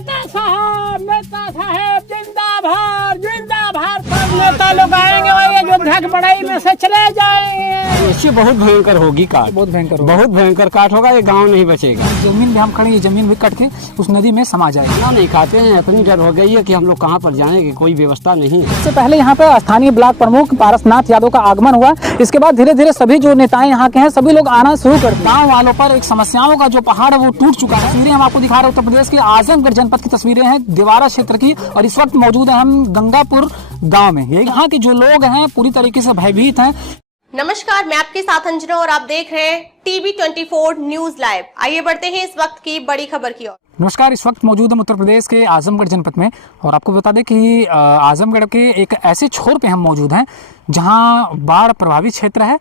नेता साहब जिंदाबाद जिंदाबाद। सब नेता लोग आएंगे वही अयोध्या की बड़ाई में से चले जाएंगे। इससे बहुत भयंकर होगी काट, बहुत भयंकर बहुत भयंकर काट होगा। ये गांव नहीं बचेगा। जमीन भी हम खड़े, ये जमीन भी कट के उस नदी में समा जाएगी। नहीं खाते हैं, इतनी डर हो गई है कि हम लोग कहाँ पर जाएंगे, कोई व्यवस्था नहीं है। इससे पहले यहाँ पे स्थानीय ब्लॉक प्रमुख पारसनाथ यादव का आगमन हुआ। इसके बाद धीरे धीरे सभी जो नेताएं यहाँ के हैं सभी लोग आना शुरू कर दिए। गाँव वालों पर एक समस्याओं का जो पहाड़ है वो टूट चुका है। तस्वीरें हम आपको दिखा रहे हैं उत्तर प्रदेश के आजमगढ़ जनपद की तस्वीरें हैं, दिवारा क्षेत्र की। और इस वक्त मौजूद है हम गंगापुर गाँव में। यहाँ के जो लोग हैं पूरी तरीके से भयभीत हैं। नमस्कार, मैं आपके साथ अंजना और आप देख रहे हैं टीवी 24 न्यूज लाइव। आइए बढ़ते हैं इस वक्त की बड़ी खबर की ओर। नमस्कार, इस वक्त मौजूद हम उत्तर प्रदेश के आजमगढ़ जनपद में। और आपको बता दें कि आजमगढ़ के एक ऐसे छोर पे हम मौजूद हैं जहां बाढ़ प्रभावित क्षेत्र है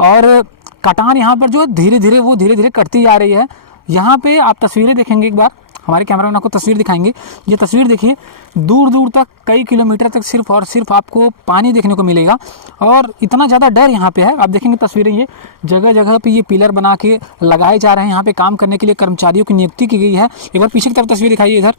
और कटान यहाँ पर जो धीरे धीरे कटती जा रही है। यहाँ पे आप तस्वीरें देखेंगे, एक बार हमारे कैमरामैन आपको तस्वीर दिखाएंगे। ये तस्वीर देखिए, दूर दूर तक कई किलोमीटर तक सिर्फ और सिर्फ आपको पानी देखने को मिलेगा। और इतना ज़्यादा डर यहाँ पे है। आप देखेंगे तस्वीरें, ये जगह जगह पे ये पिलर बना के लगाए जा रहे हैं। यहाँ पे काम करने के लिए कर्मचारियों की नियुक्ति की गई है। एक बार पीछे की तरफ तस्वीर दिखाइए, इधर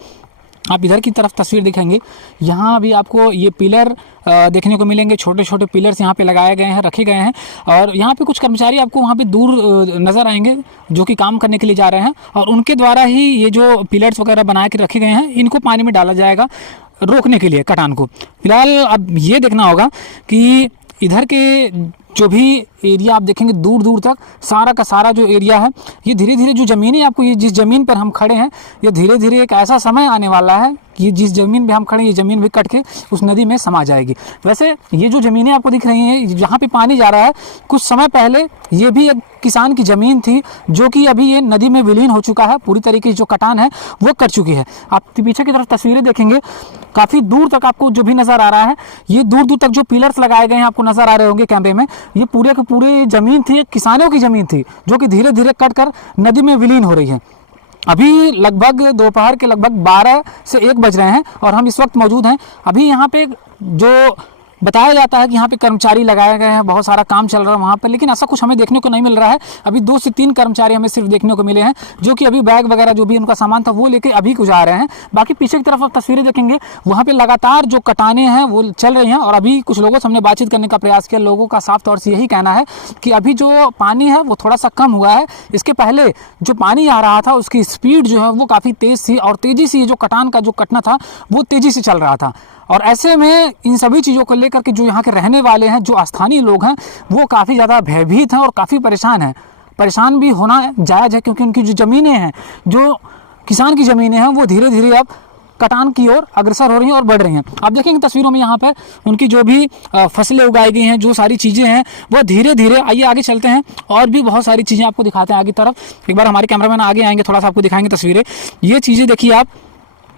आप इधर की तरफ तस्वीर दिखाएंगे। यहाँ भी आपको ये पिलर देखने को मिलेंगे। छोटे छोटे पिलर्स यहाँ पे लगाए गए हैं, रखे गए हैं। और यहाँ पे कुछ कर्मचारी आपको वहाँ पे दूर नज़र आएंगे जो कि काम करने के लिए जा रहे हैं। और उनके द्वारा ही ये जो पिलर्स वगैरह बना के रखे गए हैं, इनको पानी में डाला जाएगा रोकने के लिए कटान को। फिलहाल अब ये देखना होगा कि इधर के जो भी एरिया आप देखेंगे दूर दूर तक सारा का सारा जो एरिया है, ये धीरे धीरे जो ज़मीनें आपको, ये जिस ज़मीन पर हम खड़े हैं, ये धीरे धीरे एक ऐसा समय आने वाला है कि जिस ज़मीन पे हम खड़े हैं ये ज़मीन भी कट के उस नदी में समा जाएगी। वैसे ये जो ज़मीनें आपको दिख रही हैं जहाँ पे पानी जा रहा है, कुछ समय पहले ये भी एक किसान की ज़मीन थी जो कि अभी ये नदी में विलीन हो चुका है। पूरी तरीके से जो कटान है वो कर चुकी है। आप पीछे की तरफ तस्वीरें देखेंगे, काफ़ी दूर तक आपको जो भी नज़र आ रहा है, ये दूर दूर तक जो पिलर्स लगाए गए हैं आपको नज़र आ रहे होंगे कैमरे में, ये पूरे की पूरी ज़मीन थी, किसानों की ज़मीन थी जो कि धीरे धीरे कट कर नदी में विलीन हो रही है। अभी लगभग दोपहर के लगभग 12 से 1 बज रहे हैं और हम इस वक्त मौजूद हैं। अभी यहाँ पे जो बताया जाता है कि यहाँ पे कर्मचारी लगाए गए हैं, बहुत सारा काम चल रहा है वहाँ पर, लेकिन ऐसा कुछ हमें देखने को नहीं मिल रहा है। अभी 2 से 3 कर्मचारी हमें सिर्फ देखने को मिले हैं जो कि अभी बैग वगैरह जो भी उनका सामान था वो लेके अभी कुछ आ रहे हैं। बाकी पीछे की तरफ आप तस्वीरें देखेंगे, वहाँ पे लगातार जो कटाने हैं वो चल रही हैं। और अभी कुछ लोगों से हमने बातचीत करने का प्रयास किया। लोगों का साफ तौर से यही कहना है कि अभी जो पानी है वो थोड़ा सा कम हुआ है। इसके पहले जो पानी आ रहा था उसकी स्पीड जो है वो काफ़ी तेज़ थी और तेज़ी से जो कटान का जो कटना था वो तेज़ी से चल रहा था। और ऐसे में इन सभी चीज़ों को लेकर के जो यहाँ के रहने वाले हैं, जो स्थानीय लोग हैं, वो काफ़ी ज़्यादा भयभीत हैं और काफ़ी परेशान हैं। परेशान भी होना जायज़ है क्योंकि उनकी जो ज़मीनें हैं, जो किसान की ज़मीनें हैं, वो धीरे धीरे अब कटान की ओर अग्रसर हो रही हैं और बढ़ रही हैं। आप देखेंगे तस्वीरों में यहाँ पर उनकी जो भी फसलें उगाई गई हैं, जो सारी चीज़ें हैं वो धीरे धीरे, आइए आगे चलते हैं और भी बहुत सारी चीज़ें आपको दिखाते हैं आगे तरफ। एक बार हमारे कैमरामैन आगे आएंगे, थोड़ा सा आपको दिखाएंगे तस्वीरें। ये चीज़ें देखिए आप,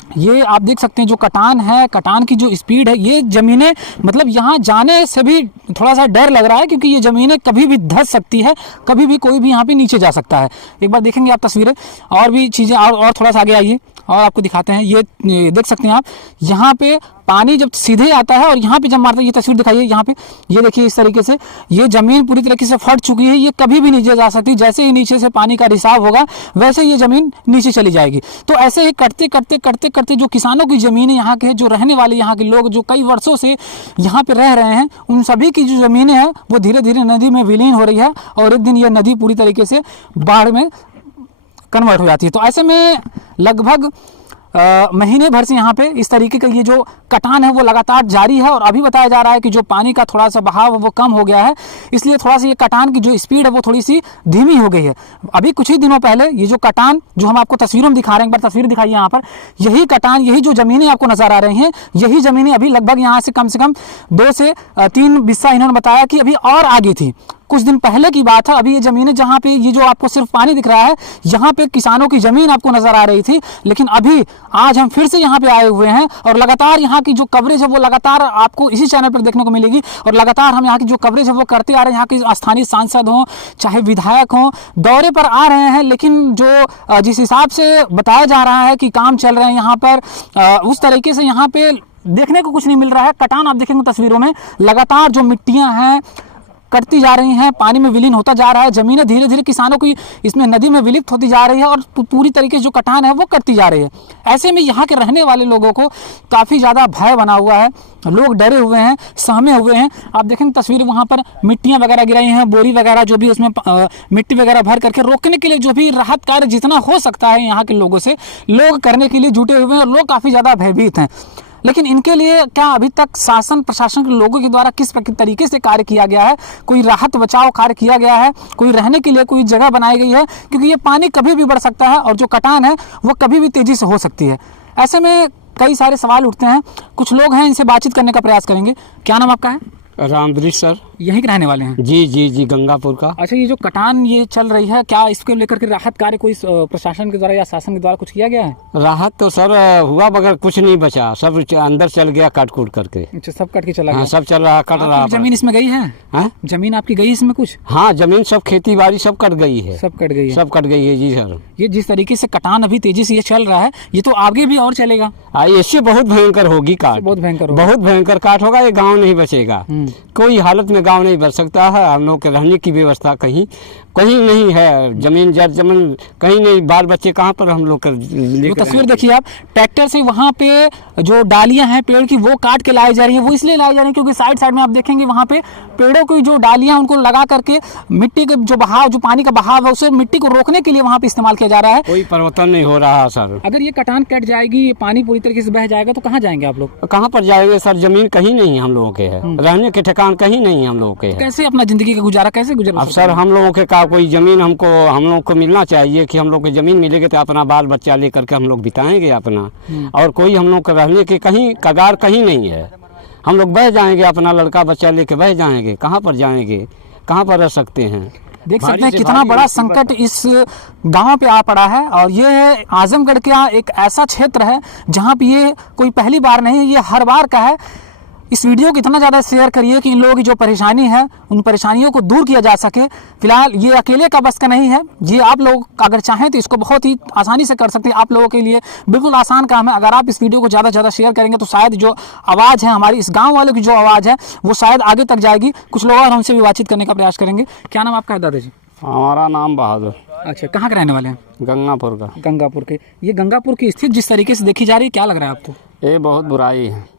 ये आप देख सकते हैं जो कटान है, कटान की जो स्पीड है, ये ज़मीनें मतलब यहाँ जाने से भी थोड़ा सा डर लग रहा है क्योंकि ये ज़मीनें कभी भी धंस सकती है, कभी भी कोई भी यहाँ पे नीचे जा सकता है। एक बार देखेंगे आप तस्वीरें और भी चीज़ें, और थोड़ा सा आगे आइए और आपको दिखाते हैं। ये देख सकते हैं आप, यहाँ पे पानी जब सीधे आता है और यहाँ पे जब मारता है, ये तस्वीर दिखाइए यहाँ पे, ये देखिए इस तरीके से ये ज़मीन पूरी तरीके से फट चुकी है, ये कभी भी नीचे जा सकती। जैसे ही नीचे से पानी का रिसाव होगा वैसे ये ज़मीन नीचे चली जाएगी। तो ऐसे ही करते करते करते करते जो किसानों की ज़मीनें यहाँ के, जो रहने वाले यहाँ के लोग जो कई वर्षों से यहाँ पे रह रहे हैं, उन सभी की जो ज़मीनें हैं वो धीरे धीरे नदी में विलीन हो रही है और एक दिन ये नदी पूरी तरीके से बाढ़ में कन्वर्ट हो जाती है। तो ऐसे में लगभग महीने भर से यहाँ पे इस तरीके का ये जो कटान है वो लगातार जारी है। और अभी बताया जा रहा है कि जो पानी का थोड़ा सा बहाव वो कम हो गया है, इसलिए थोड़ा सा ये कटान की जो स्पीड है वो थोड़ी सी धीमी हो गई है। अभी कुछ ही दिनों पहले ये जो कटान जो हम आपको तस्वीरों में दिखा रहे हैं, एक बार तस्वीर दिखाइए यहाँ पर, यही कटान, यही जो ज़मीनें आपको नजर आ रही हैं, यही ज़मीनें अभी लगभग यहाँ से कम 2 से 3 बिस्सा इन्होंने बताया कि अभी और आगे थी। कुछ दिन पहले की बात है। अभी ये ज़मीनें जहाँ पे ये जो आपको सिर्फ पानी दिख रहा है, यहाँ पे किसानों की ज़मीन आपको नज़र आ रही थी, लेकिन अभी आज हम फिर से यहाँ पे आए हुए हैं और लगातार यहाँ की जो कवरेज है वो लगातार आपको इसी चैनल पर देखने को मिलेगी। और लगातार हम यहाँ की जो कवरेज है वो करते आ रहे हैं। यहाँ के स्थानीय सांसद हों चाहे विधायक हों, दौरे पर आ रहे हैं, लेकिन जो जिस हिसाब से बताया जा रहा है कि काम चल रहे हैं यहाँ पर, उस तरीके से यहाँ पे देखने को कुछ नहीं मिल रहा है। कटान आप देखेंगे तस्वीरों में, लगातार जो मिट्टियाँ हैं कटती जा रही हैं, पानी में विलीन होता जा रहा है, जमीनें धीरे धीरे किसानों की इसमें नदी में विलुप्त होती जा रही है और पूरी तरीके से जो कटान है वो कटती जा रही है। ऐसे में यहाँ के रहने वाले लोगों को काफ़ी ज़्यादा भय बना हुआ है, लोग डरे हुए हैं, सहमे हुए हैं। आप देखेंगे तस्वीर, वहाँ पर मिट्टियाँ वगैरह गिराई हैं, बोरी वगैरह जो भी उसमें मिट्टी वगैरह भर करके रोकने के लिए जो भी राहत कार्य जितना हो सकता है यहाँ के लोगों से लोग करने के लिए जुटे हुए हैं और लोग काफ़ी ज़्यादा भयभीत हैं। लेकिन इनके लिए क्या अभी तक शासन प्रशासन के लोगों के द्वारा किस तरीके से कार्य किया गया है? कोई राहत बचाव कार्य किया गया है? कोई रहने के लिए कोई जगह बनाई गई है? क्योंकि ये पानी कभी भी बढ़ सकता है और जो कटान है वो कभी भी तेजी से हो सकती है। ऐसे में कई सारे सवाल उठते हैं। कुछ लोग हैं, इनसे बातचीत करने का प्रयास करेंगे। क्या नाम आपका है? रामदृश सर। यहीं के रहने वाले हैं? जी जी जी, गंगापुर का। अच्छा, ये जो कटान ये चल रही है, क्या इसको लेकर के राहत कार्य कोई प्रशासन के द्वारा या शासन के द्वारा कुछ किया गया है? राहत तो सर हुआ मगर कुछ नहीं बचा, सब अंदर चल गया काट कूट करके। अच्छा, सब कट के चला हाँ, गया। सब चल रहा, कट रहा। जमीन इसमें गई है? हाँ? जमीन आपकी गई इसमें कुछ? हाँ, जमीन सब खेती बाड़ी सब कट गई है। सब कट गई है? सब कट गई है जी सर। ये जिस तरीके से कटान अभी तेजी से ये चल रहा है, ये तो आगे भी और चलेगा। इससे बहुत भयंकर होगी काट, बहुत भयंकर होगा। बहुत भयंकर काट होगा। ये गांव नहीं बचेगा, कोई हालत में गांव नहीं बच सकता है। हम लोग के रहने की व्यवस्था कहीं कहीं नहीं है, जमीन जड़ जमीन कहीं नहीं, बाल बच्चे कहाँ पर हम लोग वो तस्वीर देखिए आप, ट्रैक्टर से वहाँ पे जो डालियां हैं पेड़ की वो काट के लाई जा रही है। वो इसलिए लाई जा रही है क्योंकि साइड साइड में आप देखेंगे वहाँ पे पेड़ों की जो डालियां उनको लगा करके मिट्टी के जो बहाव, जो पानी का बहाव है, उसे मिट्टी को रोकने के लिए वहाँ पे इस्तेमाल किया जा रहा है। कोई परिवर्तन नहीं हो रहा सर। अगर ये कटान कट जाएगी, ये पानी पूरी तरीके से बह जाएगा तो कहाँ जाएंगे आप लोग? कहाँ पर जाएंगे सर? जमीन कहीं नहीं हम लोगों के है, रहने के ठिकान कहीं नहीं हम लोगों के है। कैसे अपना जिंदगी का गुजारा कैसे गुजर? अब सर हम लोगों के का कोई जमीन हम लोग को मिलना चाहिए कि हम लोग को जमीन मिलेगी तो अपना बाल बच्चा लेकर के हम लोग बिताएंगे अपना। और कोई हम लोग को रहने के कहीं कगार कहीं नहीं है। हम लोग बह जाएंगे, अपना लड़का बच्चा लेके बह जाएंगे। कहाँ पर जाएंगे, कहाँ पर रह सकते हैं? देख सकते हैं कितना बड़ा संकट इस गांव पे आ पड़ा है। और ये आजमगढ़ का एक ऐसा क्षेत्र है जहां पे ये कोई पहली बार नहीं, ये हर बार का है। इस वीडियो को इतना ज़्यादा शेयर करिए कि इन लोगों की जो परेशानी है उन परेशानियों को दूर किया जा सके। फिलहाल ये अकेले का बस का नहीं है, ये आप लोग अगर चाहें तो इसको बहुत ही आसानी से कर सकते हैं। आप लोगों के लिए बिल्कुल आसान काम है। अगर आप इस वीडियो को ज़्यादा से ज़्यादा शेयर करेंगे तो शायद जो आवाज़ है हमारी, इस गाँव वालों की जो आवाज़ है वो शायद आगे तक जाएगी। कुछ लोग और हमसे भी बातचीत करने का प्रयास करेंगे। क्या नाम आपका है दादाजी? हमारा नाम बहादुर। अच्छा, कहाँ के रहने वाले हैं? गंगापुर का। गंगापुर के। ये गंगापुर की स्थिति जिस तरीके से देखी जा रही है, क्या लग रहा है आपको? ये बहुत बुराई है।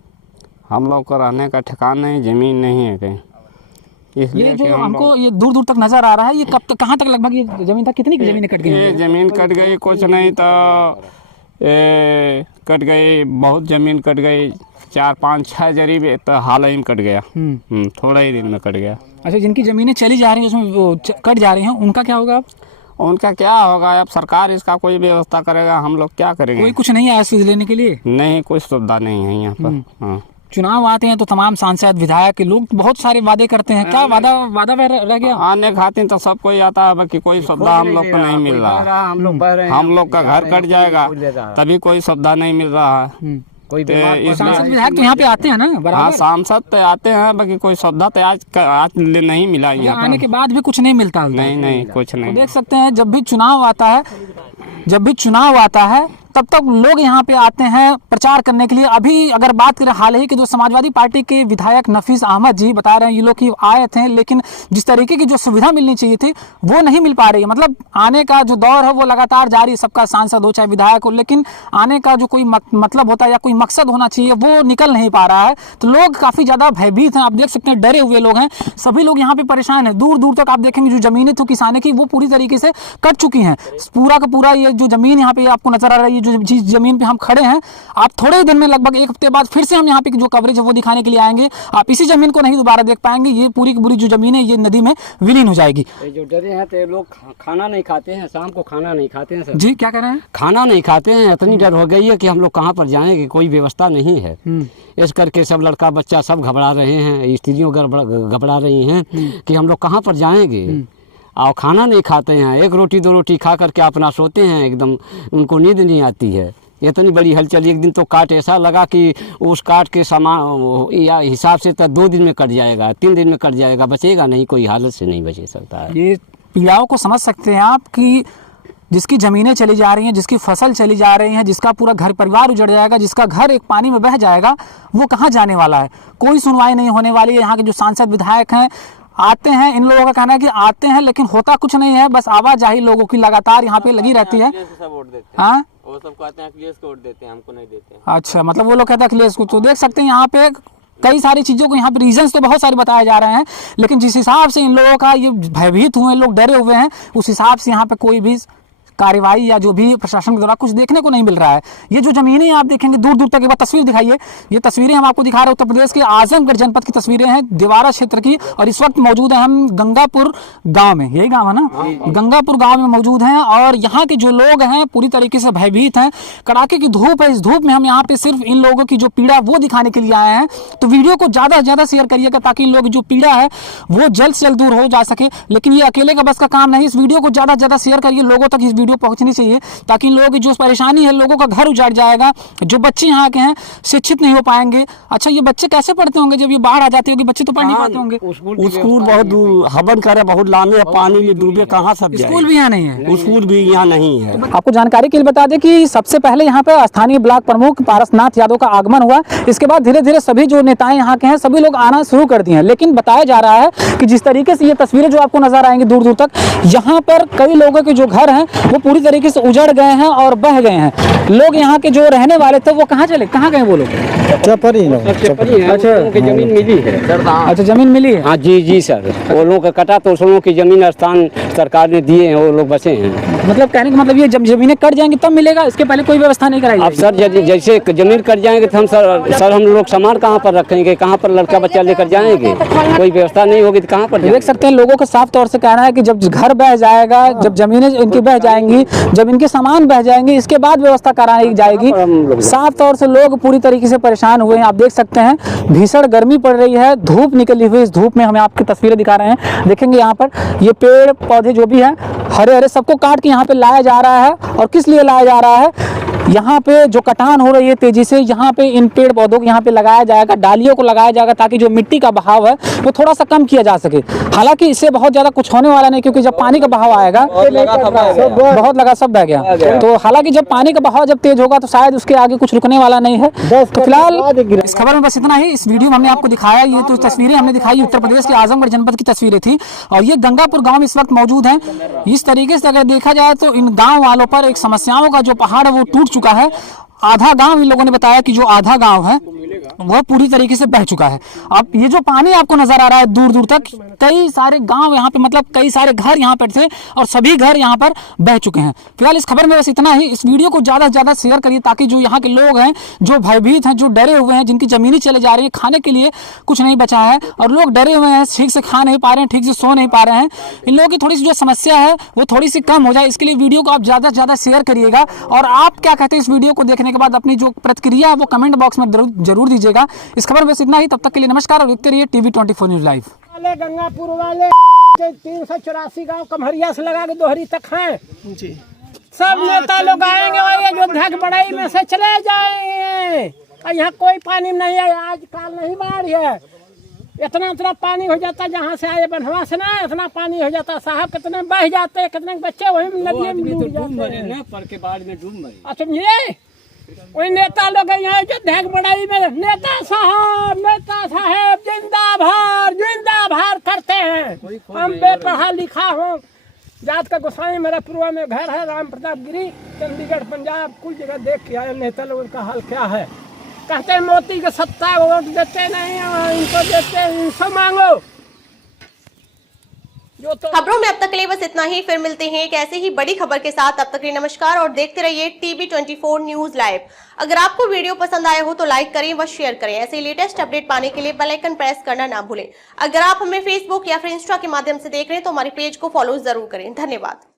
हम लोग को रहने का ठिकाना नहीं, जमीन नहीं है कहीं। ये जो हमको ये दूर दूर तक नजर आ रहा है, ये कब तक कहाँ तक लगभग ये जमीन था? कितनी की जमीन कट गई? ये जमीन कट गई, कुछ नहीं तो कट गई, बहुत जमीन कट गई। 4 5 6 जरीब तो हाल ही में कट गया। थोड़ा ही दिन में कट गया। अच्छा, जिनकी जमीनें चली जा रही हैं उसमें वो कट जा रही हैं, उनका क्या होगा? उनका क्या होगा? अब सरकार इसका कोई व्यवस्था करेगा, हम लोग क्या करेंगे? कोई कुछ नहीं आया सुध लेने के लिए? नहीं, कोई सुविधा नहीं है यहाँ पर। हाँ। चुनाव आते हैं तो तमाम सांसद विधायक के लोग बहुत सारे वादे करते हैं। क्या वादा रह गया? आने खातिर तो सब कोई आता है, बाकी कोई सुविधा हम लोग को नहीं मिल रहा। हम लोग का घर कट जाएगा तभी कोई सुविधा नहीं मिल रहा है। सांसद विधायक तो यहाँ पे आते हैं ना बराबर? हाँ, सांसद तो आते हैं, बाकी कोई सुविधा तो आज नहीं मिला यहाँ आने के बाद भी कुछ नहीं मिलता? नहीं, कुछ नहीं। देख सकते हैं जब भी चुनाव आता है तब तक लोग यहाँ पे आते हैं प्रचार करने के लिए। अभी अगर बात करें हाल ही के, जो समाजवादी पार्टी के विधायक नफीस अहमद जी बता रहे हैं ये लोग कि आए थे, लेकिन जिस तरीके की जो सुविधा मिलनी चाहिए थी वो नहीं मिल पा रही है। मतलब आने का जो दौर है वो लगातार जारी है, सबका सांसद हो चाहे विधायक हो, लेकिन आने का जो कोई मतलब होता है या कोई मकसद होना चाहिए वो निकल नहीं पा रहा है। तो लोग काफ़ी ज़्यादा भयभीत हैं। आप देख सकते हैं डरे हुए लोग हैं, सभी लोग यहाँ पे परेशान हैं। दूर दूर तक आप देखेंगे जो जमीनें थी किसानों की वो पूरी तरीके से कट चुकी हैं। पूरा का पूरा ये जो जमीन यहाँ पे आपको नजर आ रहा है, जो जिस जमीन पे हम खड़े हैं, आप थोड़े ही दिन में लगभग 1 हफ्ते बाद फिर से हम यहाँ पे जो कवरेज है वो दिखाने के लिए आएंगे। आप इसी जमीन को नहीं दोबारा देख पाएंगे। ये पूरी की पूरी जो जमीन है ये नदी में विलीन हो जाएगी। जो डरे हैं तो लोग खाना नहीं खाते हैं, शाम को खाना नहीं खाते हैं सर। जी क्या कह रहे हैं? खाना नहीं खाते हैं। इतनी डर हो गई है कि हम लोग कहाँ पर जाएंगे, कोई व्यवस्था नहीं है। इस करके सब लड़का बच्चा सब घबरा रहे हैं, स्त्रियों घबरा रही हैं कि हम लोग कहाँ पर जाएंगे। और खाना नहीं खाते हैं, 1 रोटी 2 रोटी खा करके अपना सोते हैं, एकदम उनको नींद नहीं आती है। इतनी बड़ी हलचल। एक दिन तो काट ऐसा लगा कि उस काट के सामान या हिसाब से तो 2 दिन में कट जाएगा, 3 दिन में कट जाएगा, बचेगा नहीं, कोई हालत से नहीं बच सकता है। ये पीड़ाओं को समझ सकते हैं आप कि जिसकी ज़मीनें चली जा रही हैं, जिसकी फसल चली जा रही है, जिसका पूरा घर परिवार उजड़ जाएगा, जिसका घर एक पानी में बह जाएगा, वो कहाँ जाने वाला है? कोई सुनवाई नहीं होने वाली है। यहाँ के जो सांसद विधायक हैं आते हैं, इन लोगों का कहना है कि आते हैं लेकिन होता कुछ नहीं है, बस आवाजाही लोगों की लगातार यहाँ पे लगी रहती है। हाँ, वो सब कहते हैं अखिलेश को वोट देते हैं, हमको नहीं देते हैं। अच्छा, मतलब वो लोग कहते हैं अखिलेश को। तो देख सकते हैं यहाँ पे कई सारी चीज़ों को यहाँ पे रीजंस तो बहुत सारे बताए जा रहे हैं, लेकिन जिस हिसाब से इन लोगों का ये भयभीत हुए, लोग डरे हुए हैं, उस हिसाब से यहाँ पे कोई भी कार्रवाई या जो भी प्रशासन के द्वारा कुछ देखने को नहीं मिल रहा है। ये जो जमीनें आप देखेंगे दूर दूर तक, एक बार तस्वीर दिखाइए। ये तस्वीरें हम आपको दिखा रहे हैं उत्तर प्रदेश के आजमगढ़ जनपद की तस्वीरें हैं, दिवारा क्षेत्र की। और इस वक्त मौजूद है हम गंगापुर गांव में, यही गांव है ना, गंगापुर गांव में मौजूद हैं। और यहाँ के जो लोग हैं पूरी तरीके से भयभीत हैं। कड़ाके की धूप है, इस धूप में हम यहाँ पे सिर्फ इन लोगों की जो पीड़ा वो दिखाने के लिए आए हैं। तो वीडियो को ज़्यादा से ज़्यादा शेयर करिएगा ताकि इन लोगों की जो पीड़ा है वो जल्द से जल्द दूर हो जा सके। लेकिन ये अकेले का बस का काम नहीं, इस वीडियो को ज़्यादा से ज़्यादा शेयर करिए, लोगों तक इस वीडियो पहुँचनी चाहिए ताकि इन लोगों की जो परेशानी है, लोगों का घर उजाड़ जाएगा, जो बच्चे यहाँ के हैं शिक्षित नहीं हो पाएंगे। अच्छा, ये बच्चे कैसे पढ़ते होंगे जब ये बाढ़ आ जाती होगी? बच्चे तो पढ़ नहीं पाते होंगे। स्कूल बहुत दूर, हवन करे बहुत लामे, पानी में डूबे, कहाँ सब जाए। स्कूल भी यहाँ नहीं है। स्कूल भी यहाँ नहीं है। आपको जानकारी के लिए बता दें कि सबसे पहले यहाँ पर स्थानीय ब्लॉक प्रमुख पारसनाथ यादव का आगमन हुआ। इसके बाद धीरे धीरे सभी जो नेताएं यहाँ के हैं सभी लोग आना शुरू कर दिए हैं। लेकिन बताया जा रहा है कि जिस तरीके से ये तस्वीरें जो आपको नजर आएंगी दूर दूर तक, यहाँ पर कई लोगों के जो घर हैं वो पूरी तरीके से उजड़ गए हैं और बह गए हैं। लोग यहाँ के जो रहने वाले थे वो कहाँ चले, कहाँ गए वो लोग? अच्छा, जमीन मिली है। अच्छा, जमीन मिली है। हाँ जी सर, वो लोगों का कटा तो उस लोगों की जमीन स्थान सरकार ने दिए हैं, वो लोग बचे हैं। मतलब कहने का मतलब ये जब जमीनें कट जाएंगी तब मिलेगा, इसके पहले कोई व्यवस्था नहीं कराई अब सर जैसे जमीन कट जाएंगे तो हम सर हम लोग सामान कहाँ पर रखेंगे, कहाँ पर लड़का बच्चा लेकर जाएंगे? कोई व्यवस्था नहीं होगी तो कहाँ पर देख सकते हैं लोगों का साफ तौर से कहना है कि जब घर बह जाएगा, जब जमीनें इनकी बह जाएंगी, जब इनके सामान बह जाएंगे, इसके बाद व्यवस्था कराई जाएगी। साफ तौर से लोग पूरी तरीके से परेशान हुए हैं। आप देख सकते हैं भीषण गर्मी पड़ रही है, धूप निकली हुई, इस धूप में हमें आपकी तस्वीरें दिखा रहे हैं। देखेंगे यहाँ पर ये पेड़ पौधे जो भी हैं हरे हरे, सबको काट के यहाँ पे लाया जा रहा है। और किस लिए लाया जा रहा है? यहाँ पे जो कटान हो रही है तेजी से, यहाँ पे इन पेड़ पौधों को यहाँ पे लगाया जाएगा, डालियों को लगाया जाएगा ताकि जो मिट्टी का बहाव है वो थोड़ा सा कम किया जा सके। हालांकि इससे बहुत ज्यादा कुछ होने वाला नहीं, क्योंकि जब पानी का बहाव आएगा बहुत लगा, सब बह गया। तो हालांकि जब पानी का बहाव जब तेज होगा तो शायद उसके आगे कुछ रुकने वाला नहीं है। तो फिलहाल इस खबर में बस इतना ही। इस वीडियो में हमने आपको दिखाया, ये तो तस्वीरें हमने दिखाई उत्तर प्रदेश के आजमगढ़ जनपद की तस्वीरें थी। और ये गंगापुर गाँव में इस वक्त मौजूद है। इस तरीके से अगर देखा जाए तो इन गाँव वालों पर एक समस्याओं का जो पहाड़ है वो टूट चुका है। आधा गांव, इन लोगों ने बताया कि जो आधा गांव है वो पूरी तरीके से बह चुका है। अब ये जो पानी आपको नजर आ रहा है दूर दूर तक, कई सारे गांव यहाँ पे, मतलब कई सारे घर यहाँ पर थे और सभी घर यहाँ पर बह चुके हैं। फिलहाल इस खबर में बस इतना ही। इस वीडियो को ज्यादा से ज्यादा शेयर करिए ताकि जो यहाँ के लोग हैं, जो भयभीत हैं, जो डरे हुए हैं, जिनकी जमीनें चले जा रही है, खाने के लिए कुछ नहीं बचा है और लोग डरे हुए हैं, ठीक से खा नहीं पा रहे हैं, ठीक से सो नहीं पा रहे हैं, इन लोगों की थोड़ी सी जो समस्या है वो थोड़ी सी कम हो जाए, इसके लिए वीडियो को आप ज्यादा से ज्यादा शेयर करिएगा। और आप क्या कहते हैं इस वीडियो को देखने के बाद, अपनी जो प्रतिक्रिया है वो कमेंट बॉक्स में जरूर दीजिएगा। इस खबर में बस इतना ही। तब तक के लिए नमस्कार और देखते रहिए टीवी 24 न्यूज लाइव। गंगापुर वाले 384 गांव कमहरिया से लगा के दोहरी तक हैं जी। सब नेता लोग आएंगे और अयोध्या की बड़ाई में से चले जाएंगे। और यहाँ कोई पानी नहीं है, आजकल नहीं बाढ़ है। इतना पानी हो जाता जहाँ से आए बनवा से ना, इतना पानी हो जाता साहब, कितने बह जाते, कितने बच्चे वही नदी में डूब जाते पर के बाढ़ में डूब मरे। समझिए वही नेता लोग यहाँ अयोध्या की बड़ाई में नेता साहब जिंदाबाद करते हैं। हम बेपढ़ा लिखा हो, जात का गोसाई मेरा पूर्वा में घर है, राम प्रताप गिरी, चंडीगढ़ पंजाब, कुल जगह देख के आए। नेता लोगों का हाल क्या है? कहते हैं मोदी के सत्ता, वोट देते नहीं, इनको देते हैं, इनसे मांगो। खबरों में अब तक के लिए बस इतना ही। फिर मिलते हैं एक ऐसे ही बड़ी खबर के साथ। तब तक के लिए नमस्कार और देखते रहिए टीवी 24 न्यूज लाइव। अगर आपको वीडियो पसंद आया हो तो लाइक करें व शेयर करें। ऐसे ही लेटेस्ट अपडेट पाने के लिए बेल आइकन प्रेस करना ना भूलें। अगर आप हमें फेसबुक या फिर इंस्टा के माध्यम से देख रहे हैं तो हमारे पेज को फॉलो जरूर करें। धन्यवाद।